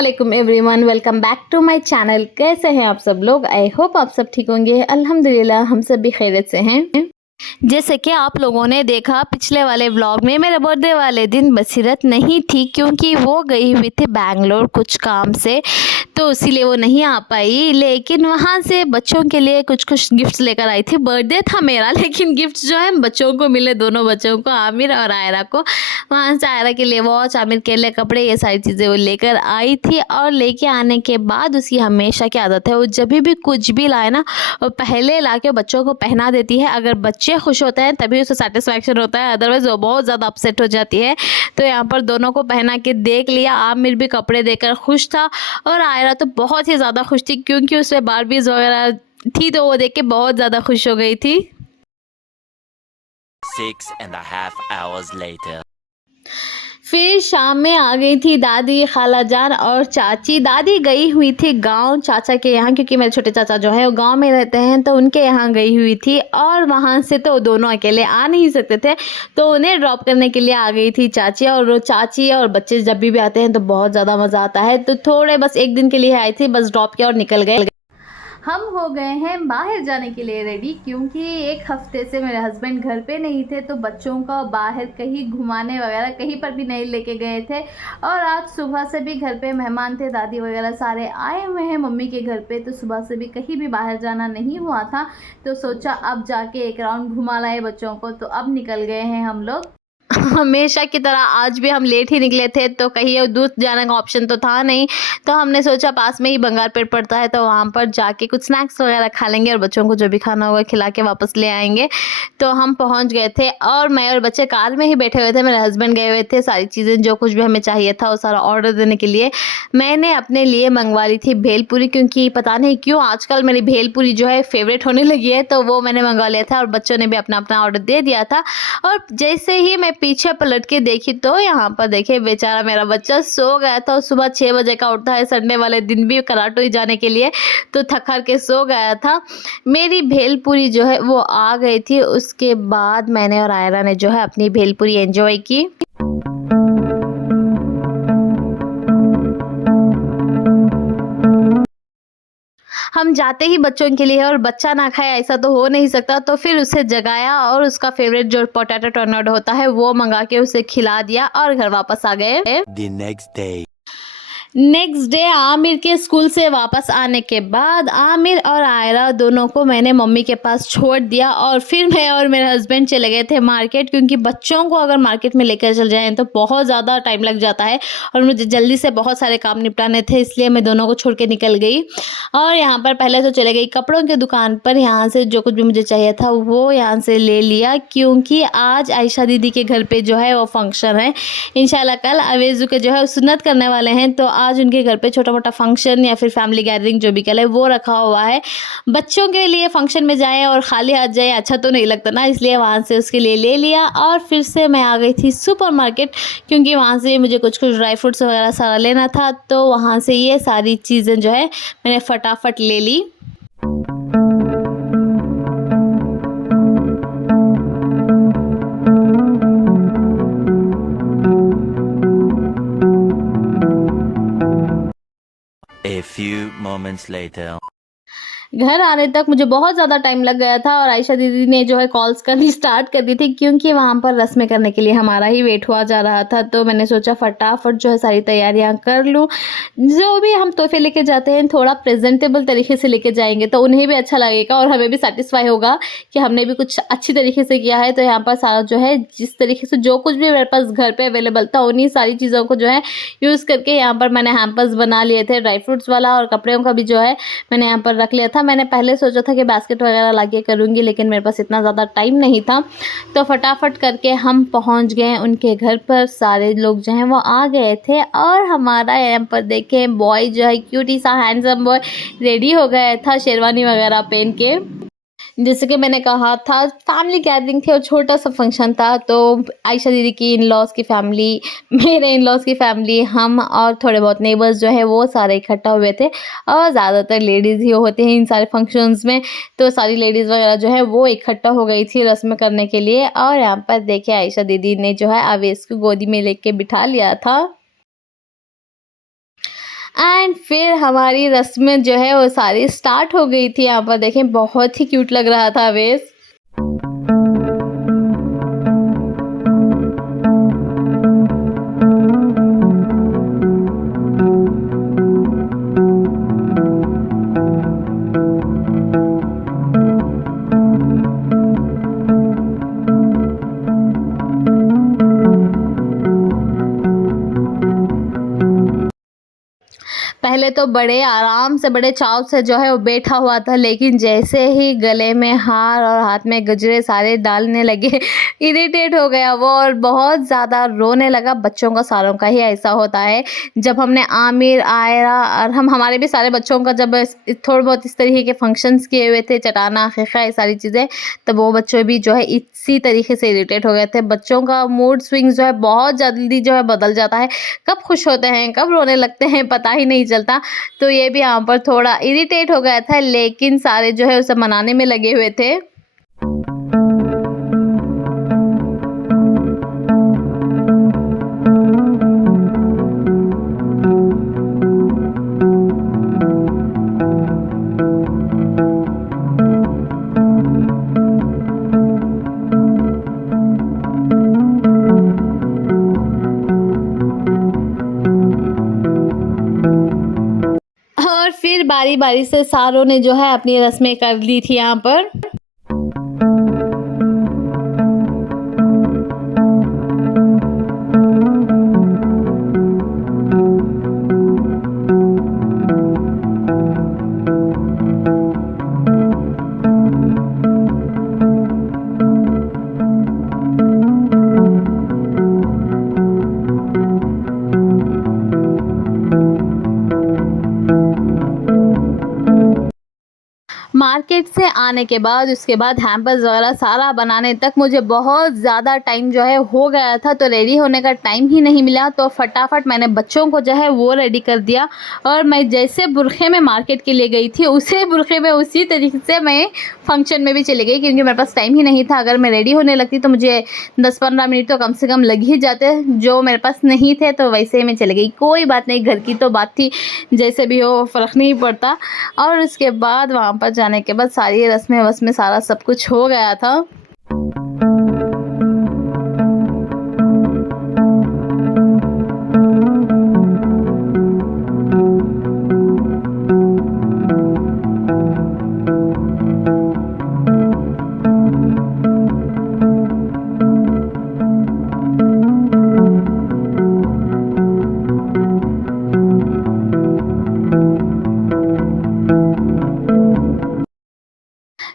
अस्सलामुअलैकुम everyone, welcome back to my channel. कैसे हैं आप सब लोग? आई होप आप सब ठीक होंगे। अल्हम्दुलिल्लाह हम सब भी खैरियत से हैं। जैसे कि आप लोगों ने देखा पिछले वाले व्लॉग में, मेरे बर्थडे वाले दिन बसीरत नहीं थी क्योंकि वो गई हुई थी बैंगलोर कुछ काम से, तो इसीलिए वो नहीं आ पाई। लेकिन वहाँ से बच्चों के लिए कुछ कुछ गिफ्ट्स लेकर आई थी। बर्थडे था मेरा, लेकिन गिफ्ट्स जो है बच्चों को मिले, दोनों बच्चों को, आमिर और आयरा को। वहाँ से आयरा के लिए वॉच, आमिर के लिए कपड़े, ये सारी चीज़ें वो लेकर आई थी। और लेके आने के बाद उसकी हमेशा की आदत है, वो जब भी कुछ भी लाए ना, वो पहले ला के बच्चों को पहना देती है। अगर बच्चे खुश होते हैं तभी उसे सेटिस्फैक्शन होता है, अदरवाइज वो बहुत ज़्यादा अपसेट हो जाती है। तो यहाँ पर दोनों को पहना के देख लिया। आमिर भी कपड़े देकर खुश था और आयरा तो बहुत ही ज़्यादा खुश थी क्योंकि उसमें बारबीज वगैरह थी, तो वो देख के बहुत ज़्यादा खुश हो गई थी। 6.5 hours later. फिर शाम में आ गई थी दादी, खाला जान और चाची। दादी गई हुई थी गांव चाचा के यहाँ, क्योंकि मेरे छोटे चाचा जो है वो गांव में रहते हैं, तो उनके यहाँ गई हुई थी। और वहाँ से तो दोनों अकेले आ नहीं सकते थे, तो उन्हें ड्रॉप करने के लिए आ गई थी चाची। और चाची और बच्चे जब भी आते हैं तो बहुत ज़्यादा मज़ा आता है। तो थोड़े बस एक दिन के लिए आई थी, बस ड्रॉप किया और निकल गए। हम हो गए हैं बाहर जाने के लिए रेडी, क्योंकि एक हफ्ते से मेरे हस्बैंड घर पे नहीं थे, तो बच्चों को बाहर कहीं घुमाने वगैरह कहीं पर भी नहीं लेके गए थे। और आज सुबह से भी घर पे मेहमान थे, दादी वगैरह सारे आए हुए हैं मम्मी के घर पे, तो सुबह से भी कहीं भी बाहर जाना नहीं हुआ था। तो सोचा अब जाके एक राउंड घुमा लाए बच्चों को, तो अब निकल गए हैं हम लोग। हमेशा की तरह आज भी हम लेट ही निकले थे, तो कहीं दूर जाने का ऑप्शन तो था नहीं, तो हमने सोचा पास में ही बंगारपेट पड़ता है, तो वहाँ पर जाके कुछ स्नैक्स वगैरह खा लेंगे और बच्चों को जो भी खाना होगा खिला के वापस ले आएंगे। तो हम पहुँच गए थे और मैं और बच्चे कार में ही बैठे हुए थे। मेरे हस्बैंड गए हुए थे सारी चीज़ें जो कुछ भी हमें चाहिए था वो सारा ऑर्डर देने के लिए। मैंने अपने लिए मंगवा ली थी भेलपूरी, क्योंकि पता नहीं क्यों आजकल मेरी भेलपूरी जो है फेवरेट होने लगी है, तो वो मैंने मंगवा लिया था और बच्चों ने भी अपना अपना ऑर्डर दे दिया था। और जैसे ही मैं पीछे पलट के देखी तो यहाँ पर देखे बेचारा मेरा बच्चा सो गया था, और सुबह 6 बजे का उठता है संडे वाले दिन भी कराटोई जाने के लिए, तो थक हार के सो गया था। मेरी भेलपूरी जो है वो आ गई थी। उसके बाद मैंने और आयरा ने जो है अपनी भेलपूरी एंजॉय की। हम जाते ही बच्चों के लिए और बच्चा ना खाए ऐसा तो हो नहीं सकता, तो फिर उसे जगाया और उसका फेवरेट जो पोटैटो टोर्नेडो होता है वो मंगा के उसे खिला दिया और घर वापस आ गए। The next day. Next day Aamir के स्कूल से वापस आने के बाद आमिर और आयरा दोनों को मैंने मम्मी के पास छोड़ दिया और फिर मैं और मेरे हस्बैंड चले गए थे मार्केट, क्योंकि बच्चों को अगर मार्केट में लेकर चल जाएं तो बहुत ज़्यादा टाइम लग जाता है और मुझे जल्दी से बहुत सारे काम निपटाने थे, इसलिए मैं दोनों को छोड़ के निकल गई। और यहाँ पर पहले तो चले गई कपड़ों की दुकान पर, यहाँ से जो कुछ भी मुझे चाहिए था वो यहाँ से ले लिया, क्योंकि आज आयशा दीदी के घर पर जो है वो फंक्शन है। इंशाल्लाह कल अवेज़ू के जो है सुन्नत करने वाले हैं, तो आज उनके घर पे छोटा मोटा फंक्शन या फिर फैमिली गैदरिंग जो भी कहे वो रखा हुआ है। बच्चों के लिए फंक्शन में जाए और खाली हाथ जाए अच्छा तो नहीं लगता ना, इसलिए वहाँ से उसके लिए ले लिया। और फिर से मैं आ गई थी सुपरमार्केट, क्योंकि वहाँ से मुझे कुछ कुछ ड्राई फ्रूट्स वगैरह सारा लेना था, तो वहाँ से ये सारी चीज़ें जो है मैंने फटाफट ले ली। A few moments later. घर आने तक मुझे बहुत ज़्यादा टाइम लग गया था और आयशा दीदी ने जो है कॉल्स करनी स्टार्ट कर दी थी, क्योंकि वहाँ पर रस्में करने के लिए हमारा ही वेट हुआ जा रहा था। तो मैंने सोचा फटाफट जो है सारी तैयारियाँ कर लूँ। जो भी हम तोहफे लेके जाते हैं थोड़ा प्रेजेंटेबल तरीके से लेके जाएंगे तो उन्हें भी अच्छा लगेगा और हमें भी सेटिस्फाई होगा कि हमने भी कुछ अच्छी तरीके से किया है। तो यहाँ पर सारा जो है जिस तरीके से जो कुछ भी मेरे पास घर पर अवेलेबल था उन्हीं सारी चीज़ों को जो है यूज़ करके यहाँ पर मैंने हैम्पर्स बना लिए थे ड्राई फ्रूट्स वाला, और कपड़ों का भी जो है मैंने यहाँ पर रख लिया था। मैंने पहले सोचा था कि बास्केट वगैरह लाके करूँगी, लेकिन मेरे पास इतना ज़्यादा टाइम नहीं था, तो फटाफट करके हम पहुँच गए उनके घर पर। सारे लोग जो हैं वो आ गए थे और हमारा यहाँ पर देखें बॉय जो है क्यूटी सा हैंडसम बॉय रेडी हो गया था शेरवानी वगैरह पहन के। जैसे कि मैंने कहा था फैमिली गैदरिंग थी और छोटा सा फंक्शन था, तो आयशा दीदी की इन लॉज़ की फैमिली, मेरे इन लॉज़ की फैमिली, हम और थोड़े बहुत नेबर्स जो है वो सारे इकट्ठा हुए थे। और ज़्यादातर लेडीज़ ही होते हैं इन सारे फंक्शंस में, तो सारी लेडीज़ वगैरह जो है वो इकट्ठा हो गई थी रस्म करने के लिए। और यहाँ पर देखिए आयशा दीदी ने जो है अवेश को गोदी में लेके बिठा लिया था। एंड फिर हमारी रस्में जो है वो सारी स्टार्ट हो गई थी। यहाँ पर देखें बहुत ही क्यूट लग रहा था अवेश। पहले तो बड़े आराम से बड़े चाव से जो है वो बैठा हुआ था, लेकिन जैसे ही गले में हार और हाथ में गजरे सारे डालने लगे इरिटेट हो गया वो और बहुत ज़्यादा रोने लगा। बच्चों का सारों का ही ऐसा होता है। जब हमने आमिर, आयरा और हमारे भी सारे बच्चों का जब थोड़े बहुत इस तरीके के फंक्शंस किए हुए थे, चटाना, खिखा, ये सारी चीज़ें, तब वो बच्चे भी जो है इसी तरीके से इरिटेट हो गए थे। बच्चों का मूड स्विंग्स जो है बहुत जल्दी जो है बदल जाता है, कब खुश होते हैं कब रोने लगते हैं पता ही नहीं चलता। तो ये भी यहाँ पर थोड़ा इरिटेट हो गया था, लेकिन सारे जो है उसे मनाने में लगे हुए थे। और फिर बारी-बारी से सारों ने जो है अपनी रस्में कर ली थी यहाँ पर। मार्केट से आने के बाद उसके बाद हैम्पर्स वगैरह सारा बनाने तक मुझे बहुत ज़्यादा टाइम जो है हो गया था, तो रेडी होने का टाइम ही नहीं मिला। तो फटाफट मैंने बच्चों को जो है वो रेडी कर दिया और मैं जैसे बुरखे में मार्केट के लिए गई थी उसी बुरखे में उसी तरीके से मैं फंक्शन में भी चली गई, क्योंकि मेरे पास टाइम ही नहीं था। अगर मैं रेडी होने लगती तो मुझे 10-15 मिनट तो कम से कम लग ही जाते, जो मेरे पास नहीं थे, तो वैसे ही मैं चली गई। कोई बात नहीं, घर की तो बात थी, जैसे भी हो फ़र्क नहीं पड़ता। और उसके बाद वहाँ पर जाने के बाद सारी रस्में वस्में सारा सब कुछ हो गया था।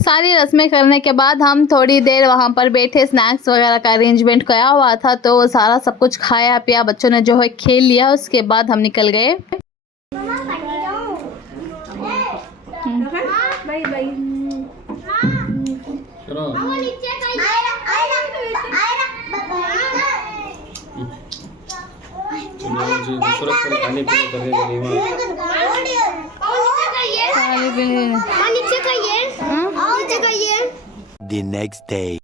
सारी रस्में करने के बाद हम थोड़ी देर वहाँ पर बैठे, स्नैक्स वगैरह का अरेंजमेंट किया हुआ था, तो सारा सब कुछ खाया पिया, बच्चों ने जो है खेल लिया। उसके बाद हम निकल गए। The next day.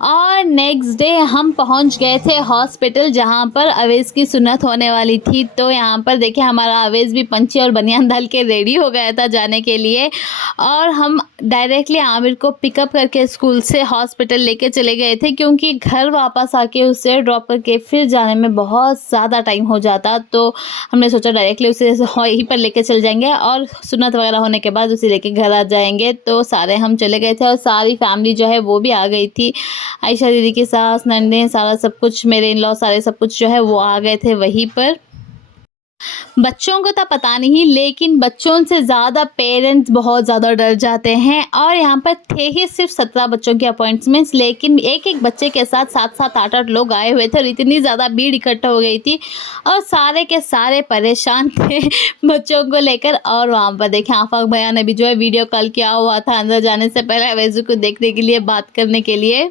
और नेक्स्ट डे हम पहुंच गए थे हॉस्पिटल, जहां पर अवेश की सुन्नत होने वाली थी। तो यहां पर देखिए हमारा अवेश भी पंची और बनियान डाल के रेडी हो गया था जाने के लिए, और हम डायरेक्टली आमिर को पिकअप करके स्कूल से हॉस्पिटल लेके चले गए थे, क्योंकि घर वापस आके उसे ड्रॉप करके फिर जाने में बहुत ज़्यादा टाइम हो जाता। तो हमने सोचा डायरेक्टली उसे यहीं पर लेके चल जाएंगे और सुन्नत वगैरह होने के बाद उसे लेके घर आ जाएंगे। तो सारे हम चले गए थे और सारी फैमिली जो है वो भी आ गई थी। आयशा दीदी की सास, नंदे, सारा सब कुछ, मेरे इन लॉ सारे सब कुछ जो है वो आ गए थे वहीं पर। बच्चों को तो पता नहीं, लेकिन बच्चों से ज़्यादा पेरेंट्स बहुत ज़्यादा डर जाते हैं। और यहाँ पर थे ही सिर्फ 17 बच्चों के अपॉइंटमेंट्स, लेकिन एक एक बच्चे के साथ 7-7, 8-8 लोग आए हुए थे और इतनी ज़्यादा भीड़ इकट्ठा हो गई थी और सारे के सारे परेशान थे बच्चों को लेकर। और वहाँ पर देखें आफाक भैया ने भी जो है वीडियो कॉल किया हुआ था अंदर जाने से पहले अवैज़ू को देखने के लिए, बात करने के लिए।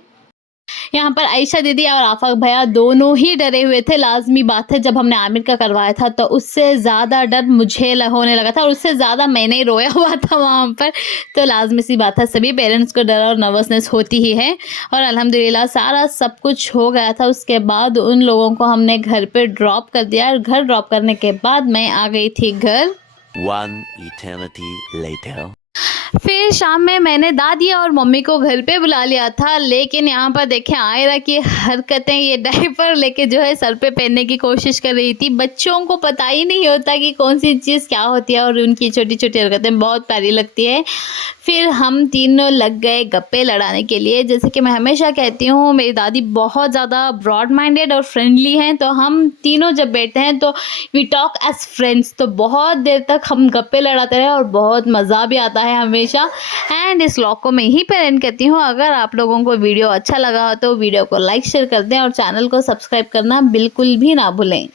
यहाँ पर आयशा दीदी और आफाक भैया दोनों ही डरे हुए थे। लाज़मी बात है, जब हमने आमिर का करवाया था तो उससे ज़्यादा डर मुझे होने लगा था और उससे ज़्यादा मैंने ही रोया हुआ था वहाँ पर। तो लाज़मी सी बात है, सभी पेरेंट्स को डर और नर्वसनेस होती ही है और अल्हम्दुलिल्लाह सारा सब कुछ हो गया था। उसके बाद उन लोगों को हमने घर पे ड्रॉप कर दिया और घर ड्रॉप करने के बाद मैं आ गई थी घर। One eternity later. फिर शाम में मैंने दादी और मम्मी को घर पे बुला लिया था, लेकिन यहाँ पर देखें आयरा की हरकतें, ये डायपर लेके जो है सर पे पहनने की कोशिश कर रही थी। बच्चों को पता ही नहीं होता कि कौन सी चीज़ क्या होती है और उनकी छोटी छोटी हरकतें बहुत प्यारी लगती है। फिर हम तीनों लग गए गप्पे लड़ाने के लिए। जैसे कि मैं हमेशा कहती हूँ, मेरी दादी बहुत ज़्यादा ब्रॉड माइंडेड और फ्रेंडली हैं, तो हम तीनों जब बैठते हैं तो वी टॉक एज फ्रेंड्स। तो बहुत देर तक हम गप्पे लड़ाते रहे और बहुत मज़ा भी आता है हमेशा। एंड इस व्लॉग को मैं यहीं पर एंड करती हूँ। अगर आप लोगों को वीडियो अच्छा लगा हो तो वीडियो को लाइक शेयर कर दें और चैनल को सब्सक्राइब करना बिल्कुल भी ना भूलें।